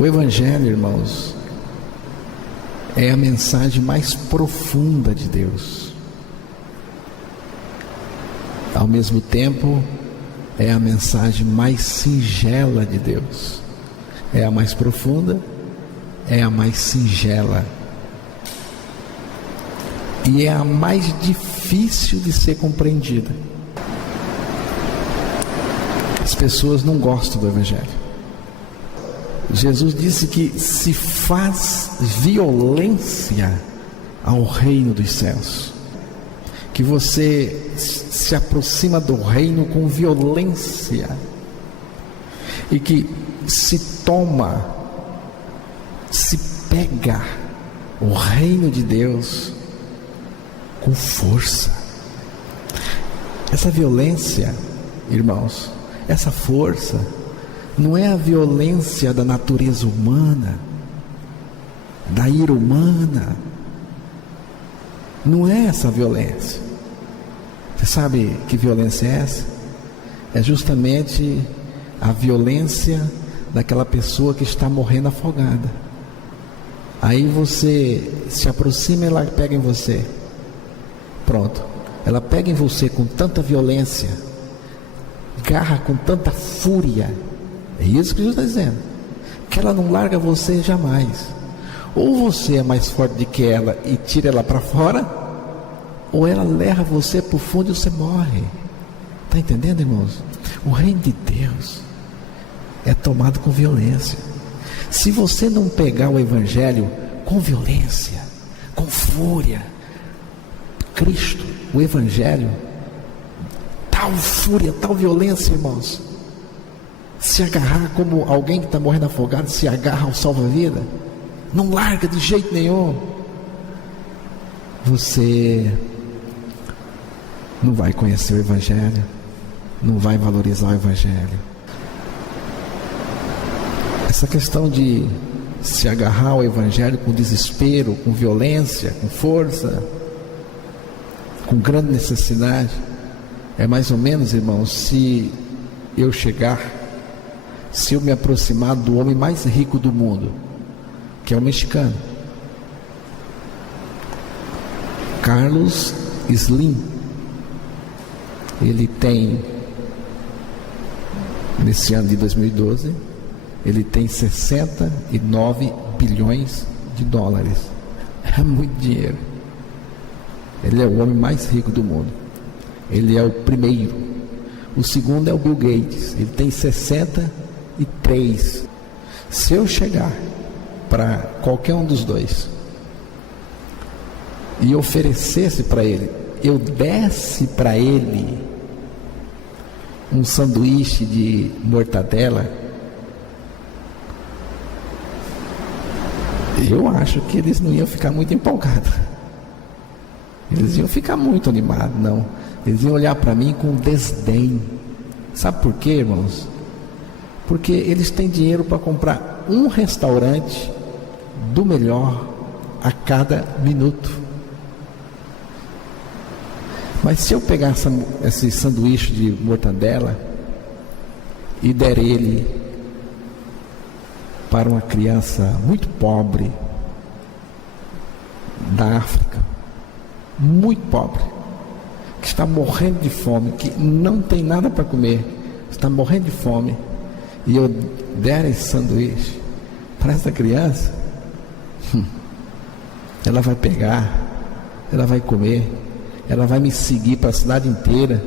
O Evangelho, irmãos, é a mensagem mais profunda de Deus. Ao mesmo tempo, é a mensagem mais singela de Deus. É a mais profunda, é a mais singela. E é a mais difícil de ser compreendida. As pessoas não gostam do Evangelho. Jesus disse que se faz violência ao reino dos céus, que você se aproxima do reino com violência, e que se pega o reino de Deus com força. Essa violência, irmãos, essa força não é a violência da natureza humana, da ira humana. Não é essa violência. Você sabe que violência é essa? É justamente a violência daquela pessoa que está morrendo afogada. Aí você se aproxima e ela pega em você. Pronto. Ela pega em você com tanta violência, garra com tanta fúria. É isso que Jesus está dizendo. Que ela não larga você jamais. Ou você é mais forte do que ela e tira ela para fora, ou ela leva você para o fundo e você morre. Está entendendo, irmãos? O reino de Deus é tomado com violência. Se você não pegar o Evangelho com violência, com fúria, Cristo, o Evangelho, tal fúria, tal violência, irmãos, se agarrar como alguém que está morrendo afogado se agarra ao salva-vida, não larga de jeito nenhum, você não vai conhecer o Evangelho, não vai valorizar o Evangelho. Essa questão de se agarrar ao Evangelho com desespero, com violência, com força, com grande necessidade, é mais ou menos, irmãos, se eu me aproximar do homem mais rico do mundo, que é o mexicano, Carlos Slim. Ele tem, nesse ano de 2012, ele tem 69 bilhões de dólares. É muito dinheiro. Ele é o homem mais rico do mundo. Ele é o primeiro. O segundo é o Bill Gates. Ele tem 63. Se eu chegar para qualquer um dos dois e oferecesse para ele, eu desse para ele um sanduíche de mortadela, eu acho que eles não iam ficar muito empolgados. Eles iam ficar muito animados, não. Eles iam olhar para mim com desdém. Sabe por quê, irmãos? Porque eles têm dinheiro para comprar um restaurante do melhor a cada minuto. Mas se eu pegar esse sanduíche de mortadela e der ele para uma criança muito pobre da África, muito pobre, que está morrendo de fome, que não tem nada para comer, está morrendo de fome, e eu der esse sanduíche para essa criança, ela vai pegar, ela vai comer, ela vai me seguir para a cidade inteira,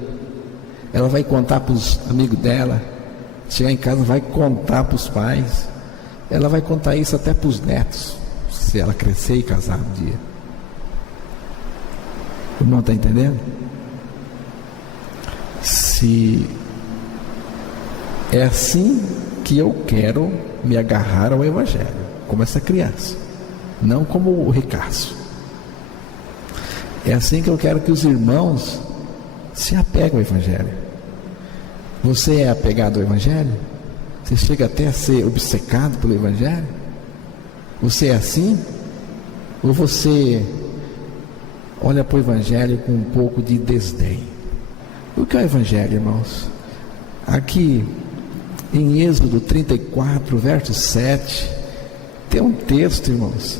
ela vai contar para os amigos dela, chegar em casa vai contar para os pais, ela vai contar isso até para os netos, se ela crescer e casar um dia. O irmão está entendendo? Se é assim que eu quero me agarrar ao Evangelho, como essa criança, não como o ricaço. É assim que eu quero que os irmãos se apeguem ao Evangelho. Você é apegado ao Evangelho? Você chega até a ser obcecado pelo Evangelho? Você é assim? Ou você olha para o Evangelho com um pouco de desdém? O que é o Evangelho, irmãos? Aqui em Êxodo 34, verso 7, tem um texto, irmãos,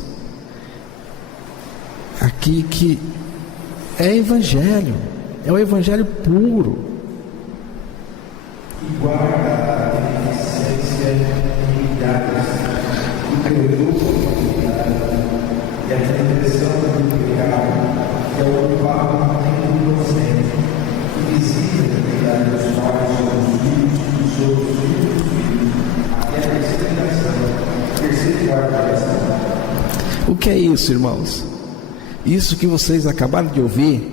aqui que é evangelho, é o evangelho puro. E guarda a beneficência e iniquidades, e perdoa a iniquidade, e a transgressão do pecado, que é o culpado no tempo inocente, e visita a iniquidade dos pais sobre os filhos, dos outros filhos dos filhos, até a terceira geração, terceira e quarta geração. O que é isso, irmãos? Isso que vocês acabaram de ouvir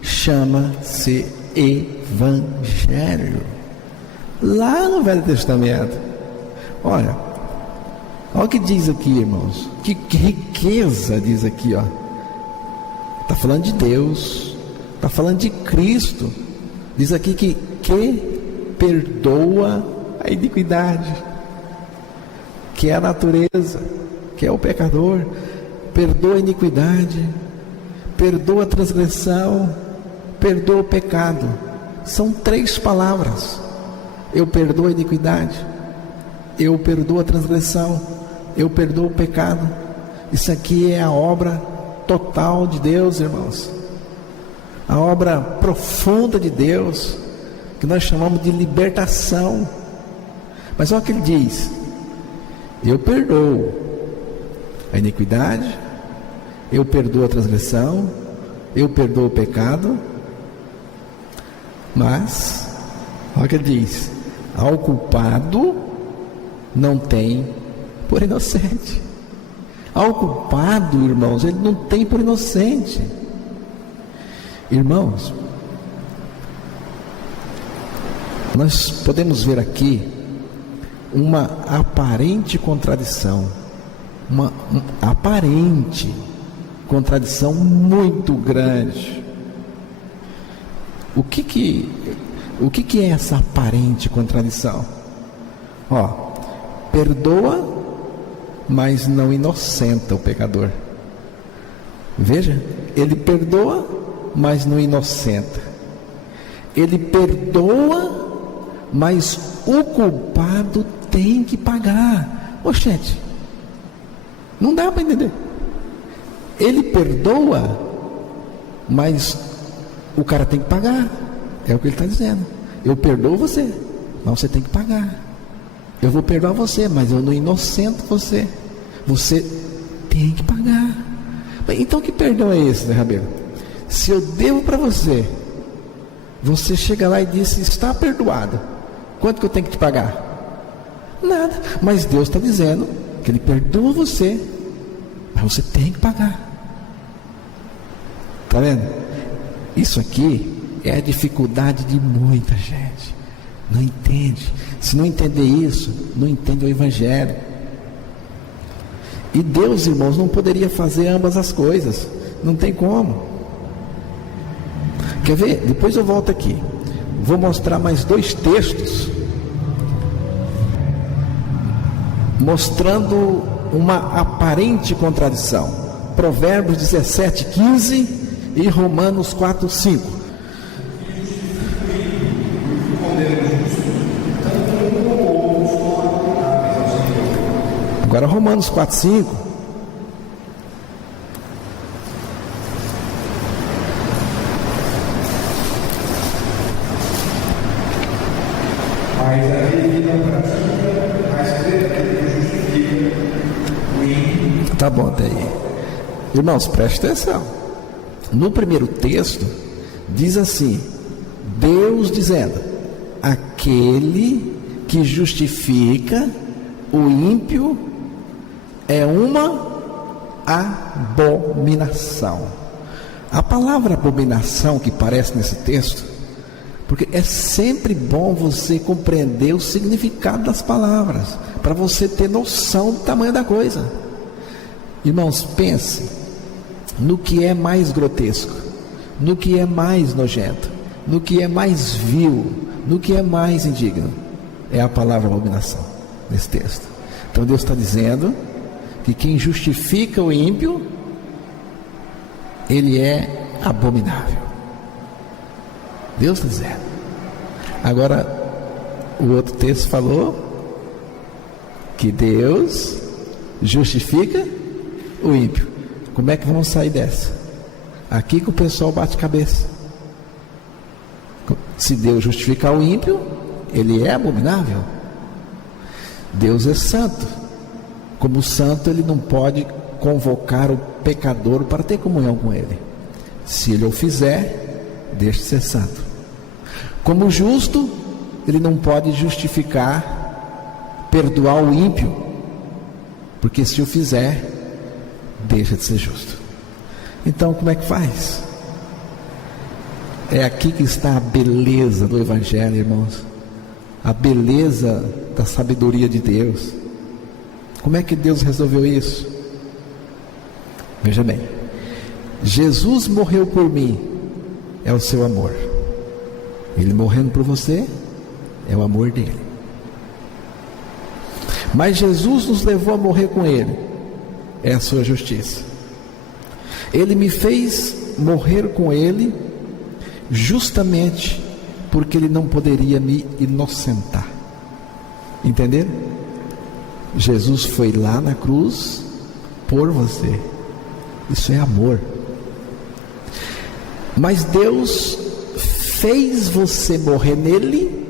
chama-se evangelho. Lá no Velho Testamento. Olha o que diz aqui, irmãos. Que riqueza diz aqui, ó. Está falando de Deus, está falando de Cristo. Diz aqui que perdoa a iniquidade, que é a natureza, que é o pecador. Perdoa a iniquidade, perdoa a transgressão, perdoa o pecado. São 3 palavras. Eu perdoo a iniquidade, eu perdoo a transgressão, eu perdoo o pecado. Isso aqui é a obra total de Deus, irmãos. A obra profunda de Deus, que nós chamamos de libertação. Mas olha o que ele diz: eu perdoo a iniquidade, eu perdoo a transgressão, eu perdoo o pecado. Mas olha o que ele diz: ao culpado não tem por inocente. Ao culpado, irmãos, ele não tem por inocente. Irmãos, nós podemos ver aqui uma aparente contradição, uma aparente contradição muito grande. O que é essa aparente contradição? Perdoa, mas não inocenta o pecador. Veja, ele perdoa, mas não inocenta. Ele perdoa, mas o culpado tem que pagar. Gente, não dá para entender. Ele perdoa, mas o cara tem que pagar. É o que ele está dizendo. Eu perdoo você, mas você tem que pagar. Eu vou perdoar você, mas eu não inocento você. Você tem que pagar. Então que perdão é esse, Zé Rabelo? Se eu devo para você, você chega lá e diz: está perdoado, quanto que eu tenho que te pagar? Nada. Mas Deus está dizendo que Ele perdoa você, mas você tem que pagar. Está vendo? Isso aqui é a dificuldade de muita gente. Não entende. Se não entender isso, não entende o Evangelho. E Deus, irmãos, não poderia fazer ambas as coisas. Não tem como. Quer ver? Depois eu volto aqui. Vou mostrar mais 2 textos mostrando uma aparente contradição. Provérbios 17:15 e Romanos 4:5. Agora Romanos 4:5. Mas aquele que não pratica, mas crê naquele que justifica, o ímpio. Tá bom até aí. Irmãos, preste atenção. No primeiro texto, diz assim: Deus dizendo, aquele que justifica o ímpio é uma abominação. A palavra abominação que aparece nesse texto, porque é sempre bom você compreender o significado das palavras, para você ter noção do tamanho da coisa. Irmãos, pense no que é mais grotesco, no que é mais nojento, no que é mais vil, no que é mais indigno. É a palavra abominação nesse texto. Então Deus está dizendo que quem justifica o ímpio, ele é abominável. Deus está dizendo. Agora, o outro texto falou que Deus justifica o ímpio. Como é que vamos sair dessa? Aqui que o pessoal bate cabeça. Se Deus justificar o ímpio, ele é abominável. Deus é santo. Como santo, ele não pode convocar o pecador para ter comunhão com ele. Se ele o fizer, deixe de ser santo. Como justo, ele não pode justificar, perdoar o ímpio, porque se o fizer, deixa de ser justo. Então, como é que faz? É aqui que está a beleza do Evangelho, irmãos. A beleza da sabedoria de Deus. Como é que Deus resolveu isso? Veja bem, Jesus morreu por mim, é o seu amor. Ele morrendo por você, é o amor dele. Mas Jesus nos levou a morrer com ele, é a sua justiça. Ele me fez morrer com ele, justamente porque ele não poderia me inocentar. Entenderam? Jesus foi lá na cruz por você. Isso é amor. Mas Deus fez você morrer nele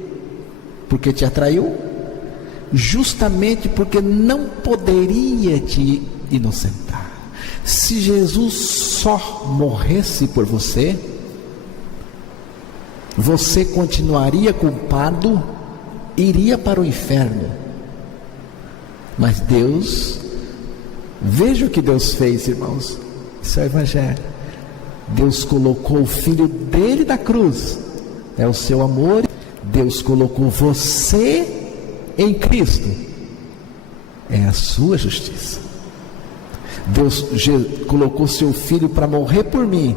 porque te atraiu, justamente porque não poderia te inocentar. Se Jesus só morresse por você, você continuaria culpado, iria para o inferno. Mas Deus, veja o que Deus fez, irmãos. Isso é o Evangelho. Deus colocou o Filho dele na cruz, é o seu amor. Deus colocou você em Cristo, é a sua justiça. Deus colocou seu Filho para morrer por mim,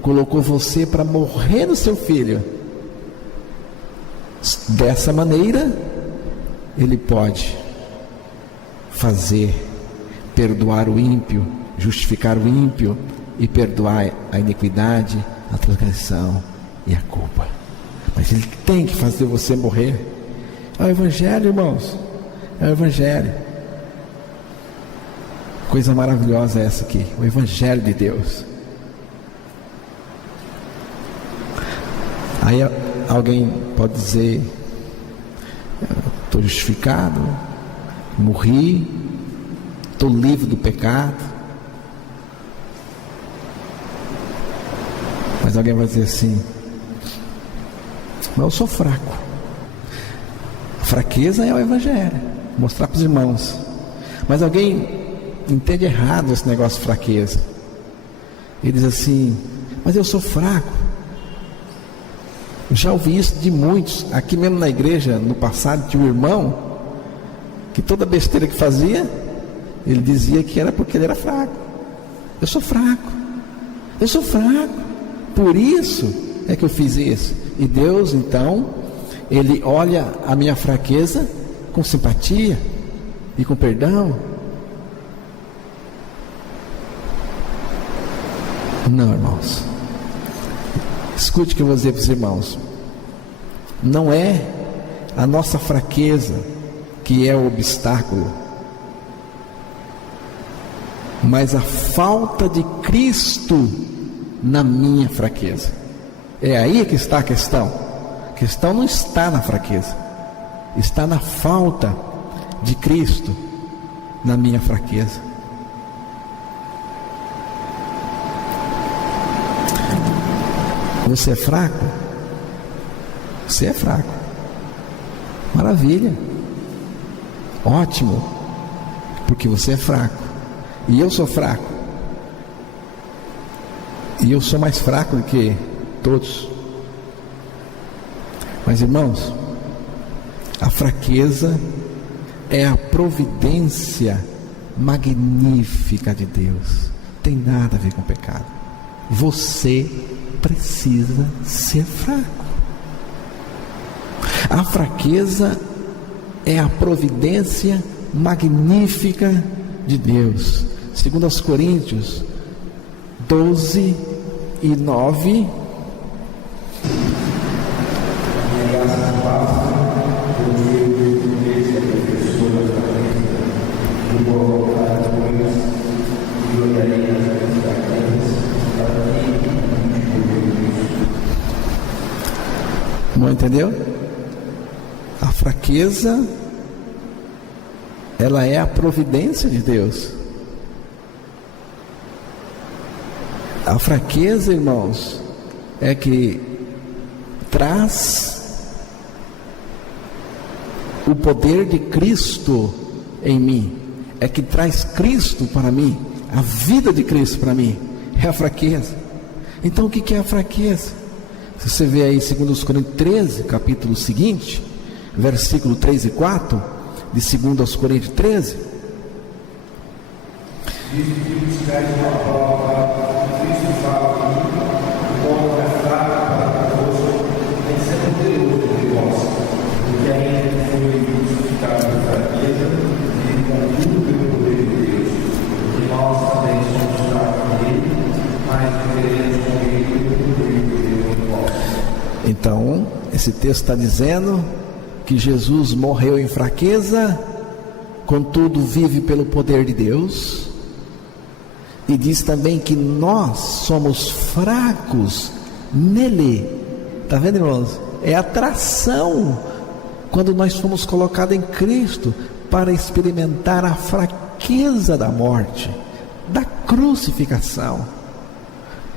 colocou você para morrer no seu Filho. Dessa maneira, Ele pode perdoar o ímpio, justificar o ímpio e perdoar a iniquidade, a transgressão e a culpa. Mas Ele tem que fazer você morrer. É o Evangelho, irmãos. É o Evangelho. Coisa maravilhosa é essa aqui, o Evangelho de Deus. Aí alguém pode dizer: estou justificado, morri, estou livre do pecado. Mas alguém vai dizer assim: mas eu sou fraco. A fraqueza é o Evangelho, mostrar para os irmãos. Mas alguém entende errado esse negócio de fraqueza. Ele diz assim: mas eu sou fraco. Já ouvi isso de muitos. Aqui mesmo na igreja, no passado, tinha um irmão que toda besteira que fazia, ele dizia que era porque ele era fraco. Eu sou fraco. Eu sou fraco. Por isso é que eu fiz isso. E Deus, então, Ele olha a minha fraqueza com simpatia e com perdão. Não, irmãos. Escute o que eu vou dizer para os irmãos. Não é a nossa fraqueza que é o obstáculo, mas a falta de Cristo na minha fraqueza. É aí que está a questão. A questão não está na fraqueza, está na falta de Cristo na minha fraqueza. Você é fraco? Você é fraco. Maravilha. Ótimo. Porque você é fraco. E eu sou fraco. E eu sou mais fraco do que todos. Mas, irmãos, a fraqueza é a providência magnífica de Deus. Não tem nada a ver com o pecado. Você precisa ser fraco. A fraqueza é a providência magnífica de Deus. Segundo aos Coríntios 12 e 9. Porque eu vejo a pessoa da frente, Não entendeu? A fraqueza, ela é a providência de Deus. A fraqueza, irmãos, é que traz o poder de Cristo em mim, é que traz Cristo para mim, a vida de Cristo para mim, é a fraqueza. Então o que é a fraqueza? Se você vê aí 2 Coríntios 13, capítulo seguinte, versículo 3 e 4, de 2 Coríntios 13, diz que buscais uma prova que Cristo fala aqui, o qual é fraco para convosco, tem que ser poderoso de vós, porque ainda que foi justificado por fraqueza, ele contudo pelo poder de Deus, porque nós também somos fracos nele, mas viveremos com ele pelo poder de Deus em vós. Então, esse texto está dizendo que Jesus morreu em fraqueza, contudo vive pelo poder de Deus, e diz também que nós somos fracos nele. Está vendo, irmãos? É atração quando nós fomos colocados em Cristo para experimentar a fraqueza da morte, da crucificação.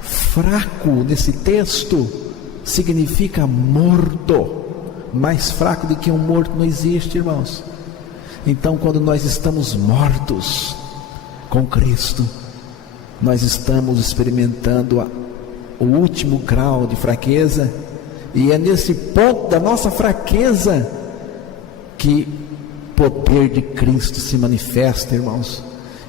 Fraco nesse texto significa morto. Mais fraco do que um morto não existe, irmãos. Então, quando nós estamos mortos com Cristo, nós estamos experimentando o último grau de fraqueza, e é nesse ponto da nossa fraqueza que o poder de Cristo se manifesta, irmãos,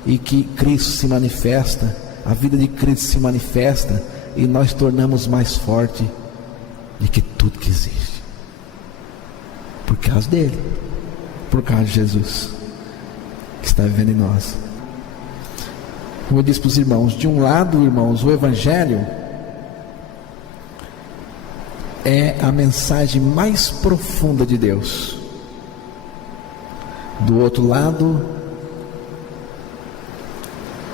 e que Cristo se manifesta, a vida de Cristo se manifesta, e nós tornamos mais forte do que tudo que existe, por causa dele, por causa de Jesus que está vivendo em nós. Como eu disse para os irmãos, de um lado, irmãos, o Evangelho é a mensagem mais profunda de Deus. Do outro lado,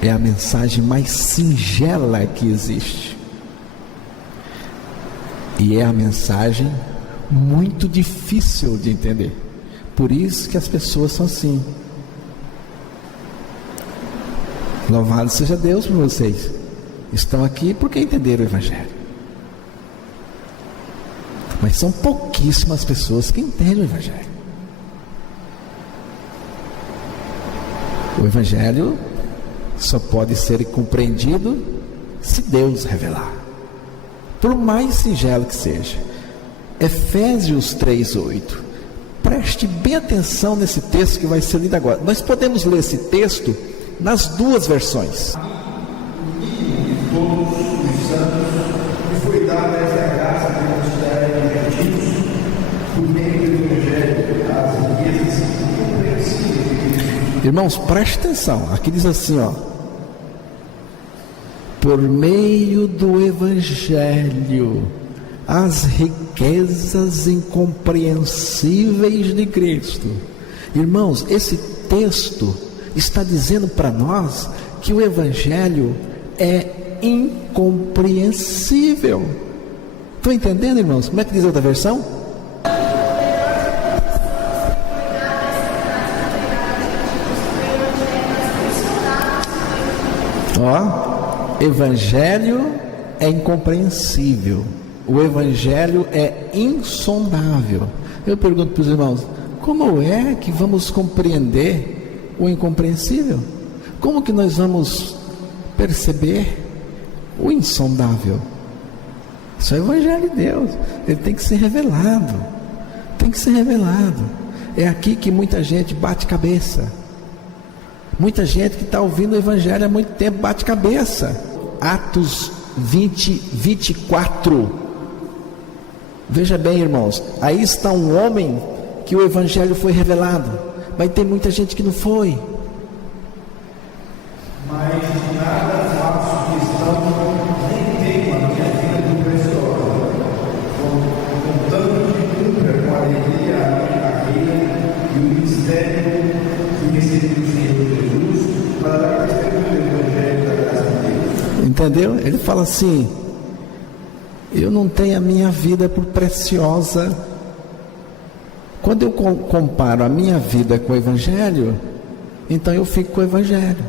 é a mensagem mais singela que existe. E é a mensagem muito difícil de entender. Por isso que as pessoas são assim. Louvado seja Deus por vocês. Estão aqui porque entenderam o Evangelho. Mas são pouquíssimas pessoas que entendem o Evangelho. O Evangelho só pode ser compreendido se Deus revelar, por mais singelo que seja. Efésios 3:8. Preste bem atenção nesse texto que vai ser lido agora. Nós podemos ler esse texto nas duas versões. Todos os santos, e foi dada essa graça de mostrar aos gentios, por meio do Evangelho, as riquezas incompreensíveis. Irmãos, preste atenção. Aqui diz assim, ó: por meio do Evangelho, as riquezas incompreensíveis de Cristo. Irmãos, esse texto está dizendo para nós que o Evangelho é incompreensível. Estão entendendo, irmãos? Como é que diz a outra versão? Ó, Evangelho é incompreensível. O Evangelho é insondável. Eu pergunto para os irmãos: como é que vamos compreender o incompreensível? Como que nós vamos perceber o insondável? Isso é o Evangelho de Deus. Ele tem que ser revelado. Tem que ser revelado. É aqui que muita gente bate cabeça. Muita gente que está ouvindo o Evangelho há muito tempo bate cabeça. Atos 20:24. Veja bem, irmãos, aí está um homem que o Evangelho foi revelado, mas tem muita gente que não foi. Mas nada faço questão, nem tenho a minha vida preciosa, contanto que cumpra com alegria a minha carreira e o ministério que recebi do Senhor Jesus, para dar testemunho do Evangelho da graça de Deus. Entendeu? Ele fala assim: Eu não tenho a minha vida por preciosa. Quando eu comparo a minha vida com o Evangelho, então eu fico com o Evangelho.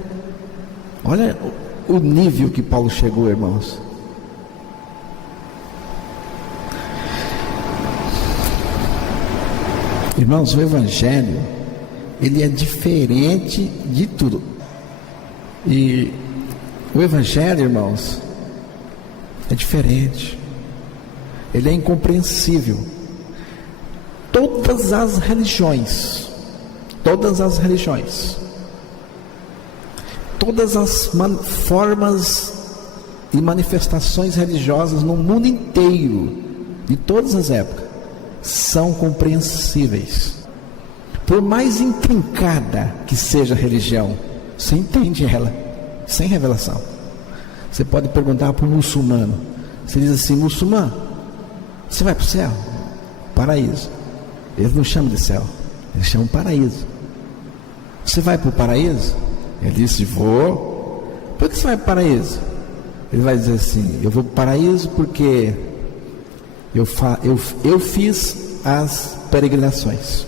Olha o nível que Paulo chegou, irmãos. Irmãos, o Evangelho, ele é diferente de tudo. E o Evangelho, irmãos, é diferente. Ele é incompreensível. Todas as religiões, todas as formas e manifestações religiosas no mundo inteiro, de todas as épocas, são compreensíveis. Por mais intrincada que seja a religião, você entende ela, sem revelação. Você pode perguntar para um muçulmano, você diz assim: muçulmano, você vai para o céu? Paraíso. Eles não chamam de céu, eles chamam paraíso. Você vai para o paraíso? Ele disse: vou. Por que você vai para o paraíso? Ele vai dizer assim: eu vou para o paraíso porque eu fiz as peregrinações.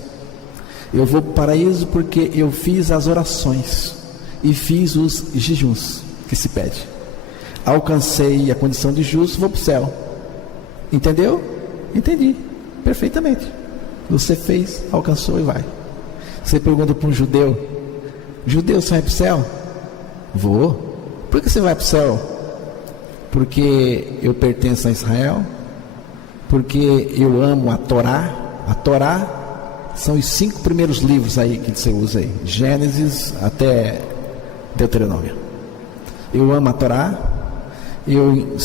Eu vou para o paraíso porque eu fiz as orações e fiz os jejuns que se pede. Alcancei a condição de justo, vou para o céu. Entendeu? Entendi, perfeitamente. Você fez, alcançou e vai. Você pergunta para um judeu: judeu, você vai para o céu? Vou. Por que você vai para o céu? Porque eu pertenço a Israel, porque eu amo a Torá. A Torá são os 5 primeiros livros aí que você usa aí, Gênesis até Deuteronômio. Eu amo a Torá, eu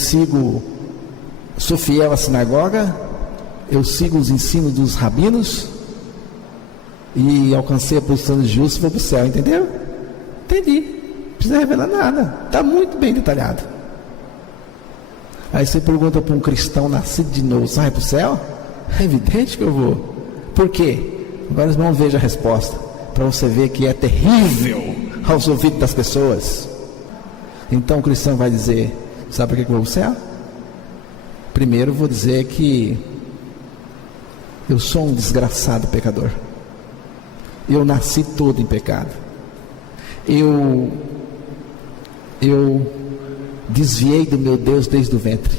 sou fiel à sinagoga, eu sigo os ensinos dos rabinos e alcancei a posição de justo e vou para o céu, entendeu? Entendi, não precisa revelar nada, está muito bem detalhado. Aí você pergunta para um cristão nascido de novo: sai para o céu? É evidente que eu vou. Por quê? Agora os irmãos vejam a resposta, para você ver que é terrível aos ouvidos das pessoas. Então o cristão vai dizer: sabe por que eu vou para o céu? Primeiro eu vou dizer que eu sou um desgraçado pecador. Eu nasci todo em pecado. Eu desviei do meu Deus desde o ventre.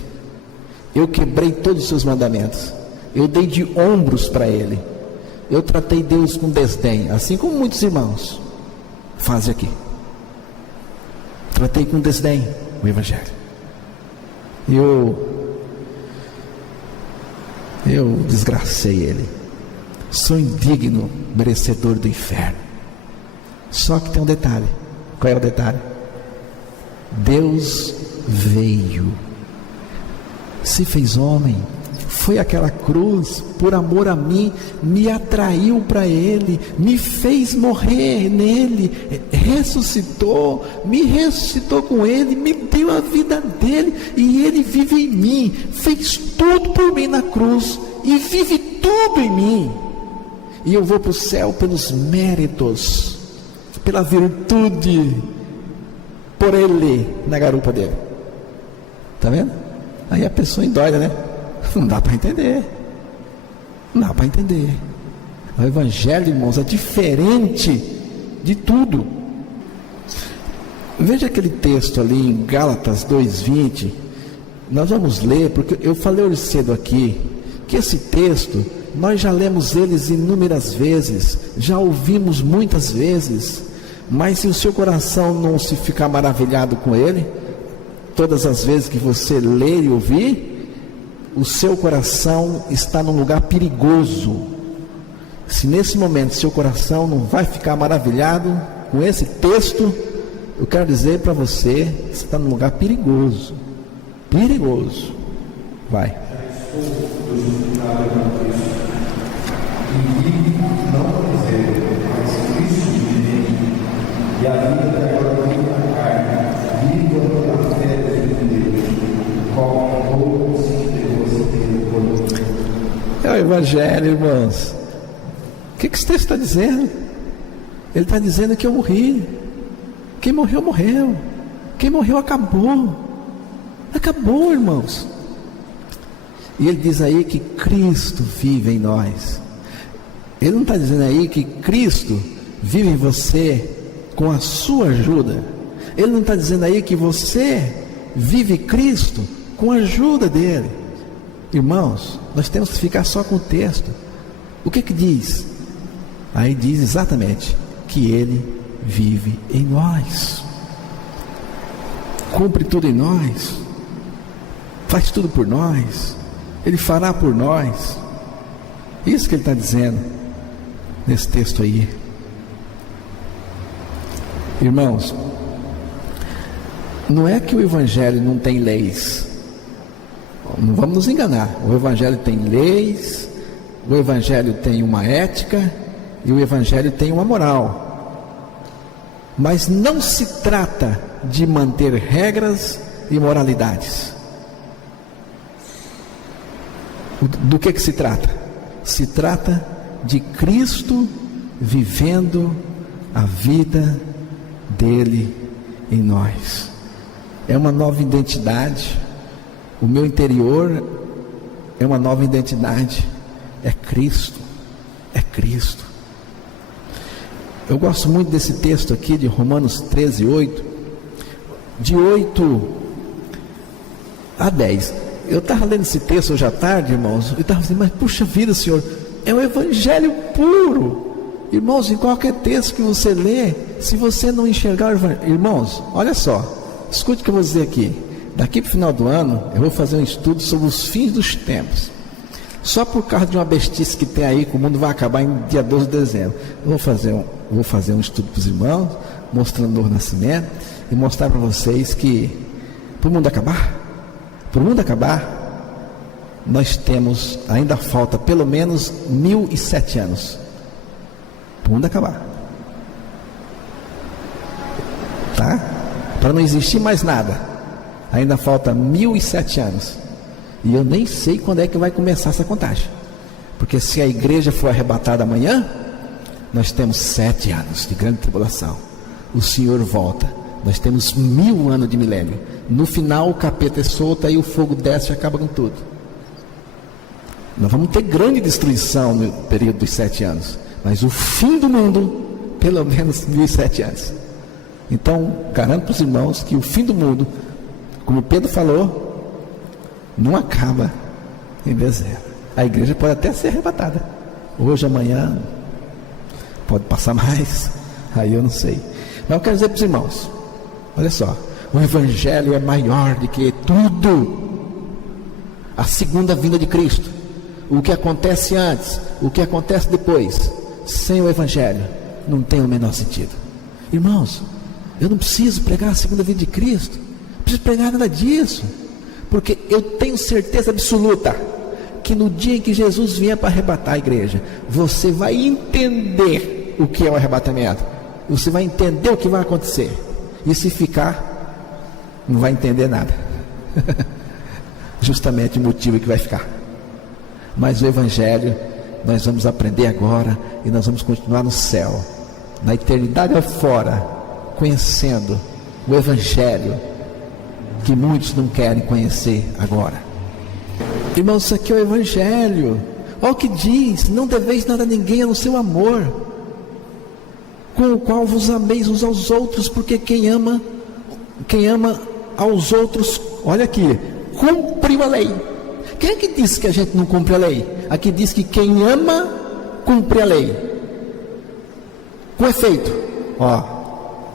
Eu quebrei todos os seus mandamentos. Eu dei de ombros para Ele. Eu tratei Deus com desdém, assim como muitos irmãos fazem aqui. Tratei com desdém o Evangelho. Eu desgracei Ele. Sou indigno, merecedor do inferno. Só que tem um detalhe. Qual é o detalhe? Deus veio, se fez homem, foi àquela cruz, por amor a mim, me atraiu para Ele, me fez morrer nele, me ressuscitou com Ele, me deu a vida dele, e Ele vive em mim, fez tudo por mim na cruz, e vive tudo em mim, e eu vou para o céu pelos méritos, pela virtude, por Ele, na garupa dele. Está vendo? Aí a pessoa endoida, né? Não dá para entender. Não dá para entender. O Evangelho, irmãos, é diferente de tudo. Veja aquele texto ali em Gálatas 2:20. Nós vamos ler, porque eu falei hoje cedo aqui, que esse texto, nós já lemos eles inúmeras vezes, já ouvimos muitas vezes, mas se o seu coração não se ficar maravilhado com ele, todas as vezes que você ler e ouvir, o seu coração está num lugar perigoso. Se nesse momento seu coração não vai ficar maravilhado com esse texto, eu quero dizer para você que você está num lugar perigoso. Perigoso. Vai. E a vida da glória da carne, viva pela fé de Deus, como é o Evangelho, irmãos. O que esse texto está dizendo? Ele está dizendo que eu morri. Quem morreu, morreu. Quem morreu, acabou. Acabou, irmãos. E ele diz aí que Cristo vive em nós. Ele não está dizendo aí que Cristo vive em você com a sua ajuda. Ele não está dizendo aí que você vive Cristo com a ajuda dele. Irmãos, nós temos que ficar só com o texto. O que que diz? Aí diz exatamente que ele vive em nós, cumpre tudo em nós, faz tudo por nós, ele fará por nós. Isso que ele está dizendo nesse texto aí. Irmãos, não é que o Evangelho não tem leis. Não vamos nos enganar. O Evangelho tem leis, o Evangelho tem uma ética e o Evangelho tem uma moral. Mas não se trata de manter regras e moralidades. Do que se trata? Se trata de Cristo vivendo a vida dele em nós. É uma nova identidade. O meu interior é uma nova identidade. É Cristo. É Cristo. Eu gosto muito desse texto aqui de Romanos 13, 8. De 8 a 10. Eu estava lendo esse texto hoje à tarde, irmãos. Eu estava assim, mas puxa vida, Senhor, é o Evangelho puro. Irmãos, em qualquer texto que você lê, se você não enxergar o Evangelho, irmãos, olha só, escute o que eu vou dizer aqui. Daqui para o final do ano, eu vou fazer um estudo sobre os fins dos tempos. Só por causa de uma bestice que tem aí, que o mundo vai acabar em dia 12 de dezembro. Eu vou fazer um estudo para os irmãos, mostrando o novo nascimento, e mostrar para vocês que, para o mundo acabar, nós temos, ainda falta pelo menos 1007 anos. Para o mundo acabar. Tá? Para não existir mais nada, ainda falta 1007 anos. E eu nem sei quando é que vai começar essa contagem. Porque se a igreja for arrebatada amanhã, nós temos 7 anos de grande tribulação. O Senhor volta. Nós temos 1000 anos de milênio. No final o capeta é solto, aí o fogo desce e acaba com tudo. Nós vamos ter grande destruição no período dos 7 anos. Mas o fim do mundo, pelo menos 1007 anos. Então, garanto para os irmãos que o fim do mundo, como Pedro falou, não acaba em dezembro. A igreja pode até ser arrebatada hoje, amanhã, pode passar mais, aí eu não sei. Mas eu quero dizer para os irmãos, olha só, o Evangelho é maior do que tudo. A segunda vinda de Cristo, o que acontece antes, o que acontece depois, sem o Evangelho, não tem o menor sentido. Irmãos, eu não preciso pregar a segunda vinda de Cristo, não preciso pregar nada disso, porque eu tenho certeza absoluta que no dia em que Jesus vier para arrebatar a igreja, você vai entender o que é o arrebatamento, você vai entender o que vai acontecer, e se ficar, não vai entender nada. Justamente o motivo que vai ficar. Mas o Evangelho nós vamos aprender agora, e nós vamos continuar no céu, na eternidade afora, conhecendo o Evangelho que muitos não querem conhecer agora. Irmãos, isso aqui é o Evangelho. Olha o que diz: não deveis nada a ninguém a não ser o amor, com o qual vos ameis uns aos outros, porque quem ama aos outros, olha aqui, cumpriu a lei. Quem é que disse que a gente não cumpre a lei? Aqui diz que quem ama, cumpre a lei. Com efeito,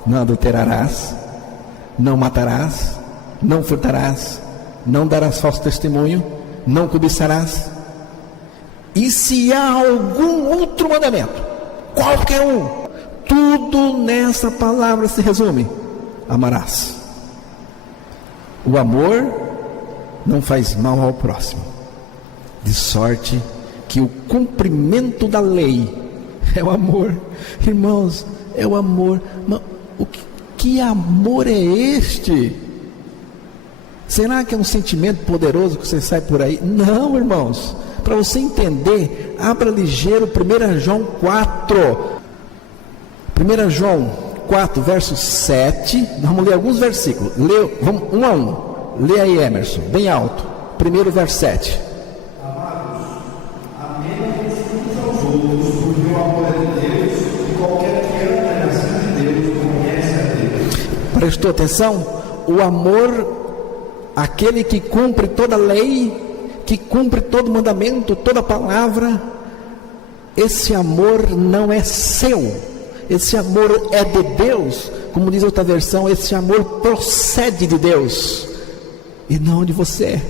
não adulterarás, não matarás, não furtarás, não darás falso testemunho, não cobiçarás. E se há algum outro mandamento, qualquer um, tudo nessa palavra se resume: amarás. O amor não faz mal ao próximo, de sorte que o cumprimento da lei é o amor. Irmãos, é o amor. Mas que amor é este? Será que é um sentimento poderoso que você sai por aí? Não, irmãos. Para você entender, abra ligeiro 1 João 4. 1 João 4, verso 7. Vamos ler alguns versículos. Vamos um a um. Lê aí, Emerson, bem alto. Primeiro verso 7. prestou atenção? O amor, aquele que cumpre toda a lei, que cumpre todo mandamento, toda palavra, esse amor não é seu, esse amor é de Deus. Como diz outra versão, esse amor procede de Deus e não de você,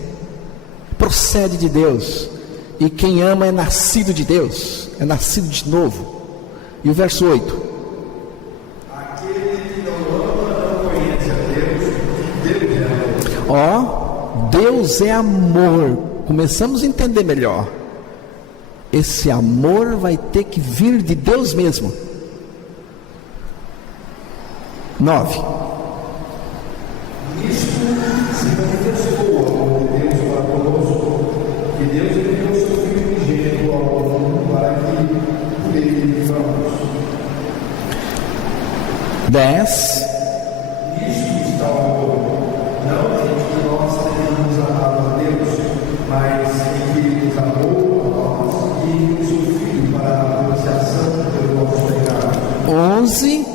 procede de Deus. E quem ama é nascido de Deus, é nascido de novo. E o verso 8: aquele que não ama não conhece a Deus, Deus é amor. Ó, Deus é amor. Começamos a entender melhor. Esse amor vai ter que vir de Deus mesmo. 9. Nisto se manifestou o amor de Deus para conosco, que Deus enviou seu Filho unigênito ao mundo para que por ele vivamos. 10. Nisto está o amor, não em que nós tenhamos amado a Deus, mas em que Ele nos amou a nós e enviou seu Filho para a propiciação pelo nosso pecado. 11.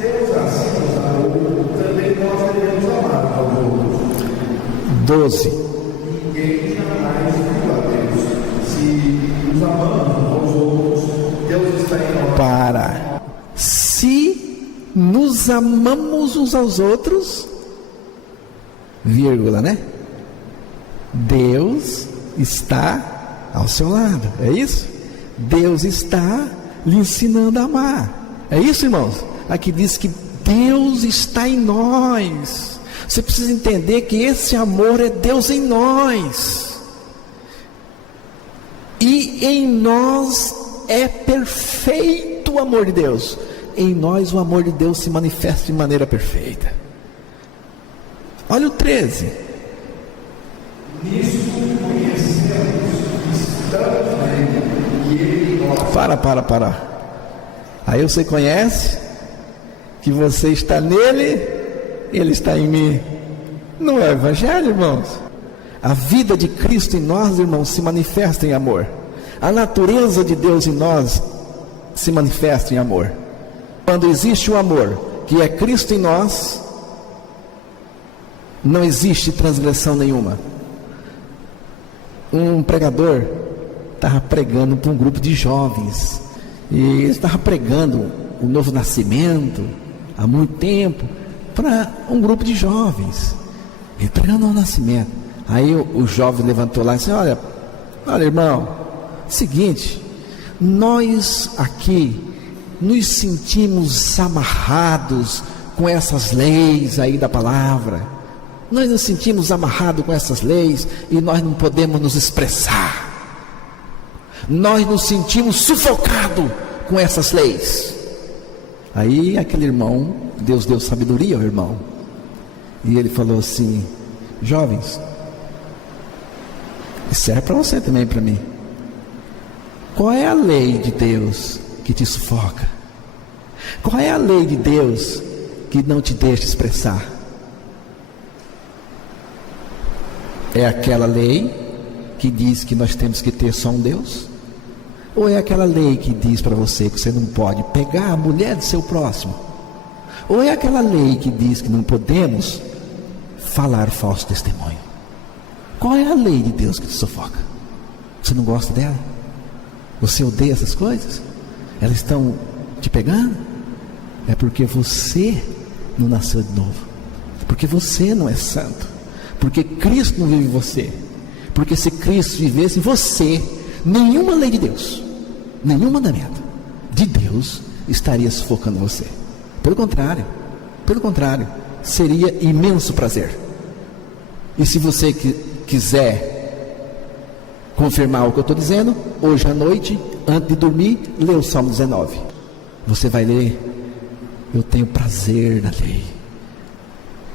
Deus assim nos amou, também nós devemos amar aos outros. 12. Ninguém jamais viu a Deus. Se nos amamos aos outros, Deus está em nós. Para. Se nos amamos uns aos outros, vírgula, né? Deus está ao seu lado, é isso? Deus está lhe ensinando a amar, é isso, irmãos? Aqui diz que Deus está em nós. Você precisa entender que esse amor é Deus em nós, e em nós é perfeito o amor de Deus. Em nós o amor de Deus se manifesta de maneira perfeita. Olha o 13. Nisso conhecemos que estamos nele e ele em nós. Para. Aí você conhece que você está nele, ele está em mim. Não é o evangelho, irmãos? A vida de Cristo em nós, irmãos, se manifesta em amor. A natureza de Deus em nós se manifesta em amor. Quando existe o amor, que é Cristo em nós, não existe transgressão nenhuma. Um pregador estava pregando para um grupo de jovens, e ele estava pregando o novo nascimento há muito tempo para um grupo de jovens. Ele pregando o nascimento. Aí o jovem levantou lá e disse: olha irmão, seguinte, nós aqui nos sentimos amarrados com essas leis aí da palavra. Nós nos sentimos amarrados com essas leis e nós não podemos nos expressar. Nós nos sentimos sufocados com essas leis. Aí aquele irmão, Deus deu sabedoria ao irmão, e ele falou assim: jovens, isso serve para você também, para mim. Qual é a lei de Deus que te sufoca? Qual é a lei de Deus que não te deixa expressar? É aquela lei que diz que nós temos que ter só um Deus? Ou é aquela lei que diz para você que você não pode pegar a mulher do seu próximo? Ou é aquela lei que diz que não podemos falar falso testemunho? Qual é a lei de Deus que te sufoca? Você não gosta dela? Você odeia essas coisas? Elas estão te pegando? É porque você não nasceu de novo, porque você não é santo, porque Cristo não vive em você. Porque se Cristo vivesse em você, nenhuma lei de Deus, nenhum mandamento de Deus estaria sufocando você. Pelo contrário, seria imenso prazer. E se você quiser confirmar o que eu estou dizendo, hoje à noite, antes de dormir, lê o Salmo 19. Você vai ler: eu tenho prazer na lei,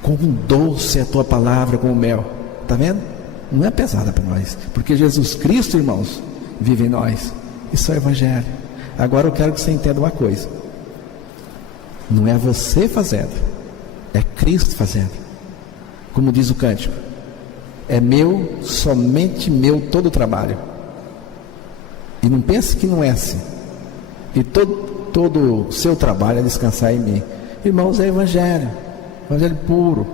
como doce é a tua palavra, como mel. Está vendo? Não é pesada para nós, porque Jesus Cristo, irmãos, vive em nós. Isso é o evangelho. Agora eu quero que você entenda uma coisa: não é você fazendo, é Cristo fazendo. Como diz o cântico: é meu, somente meu, todo o trabalho. E não pense que não é assim. E todo o seu trabalho é descansar em mim. Irmãos, é evangelho puro.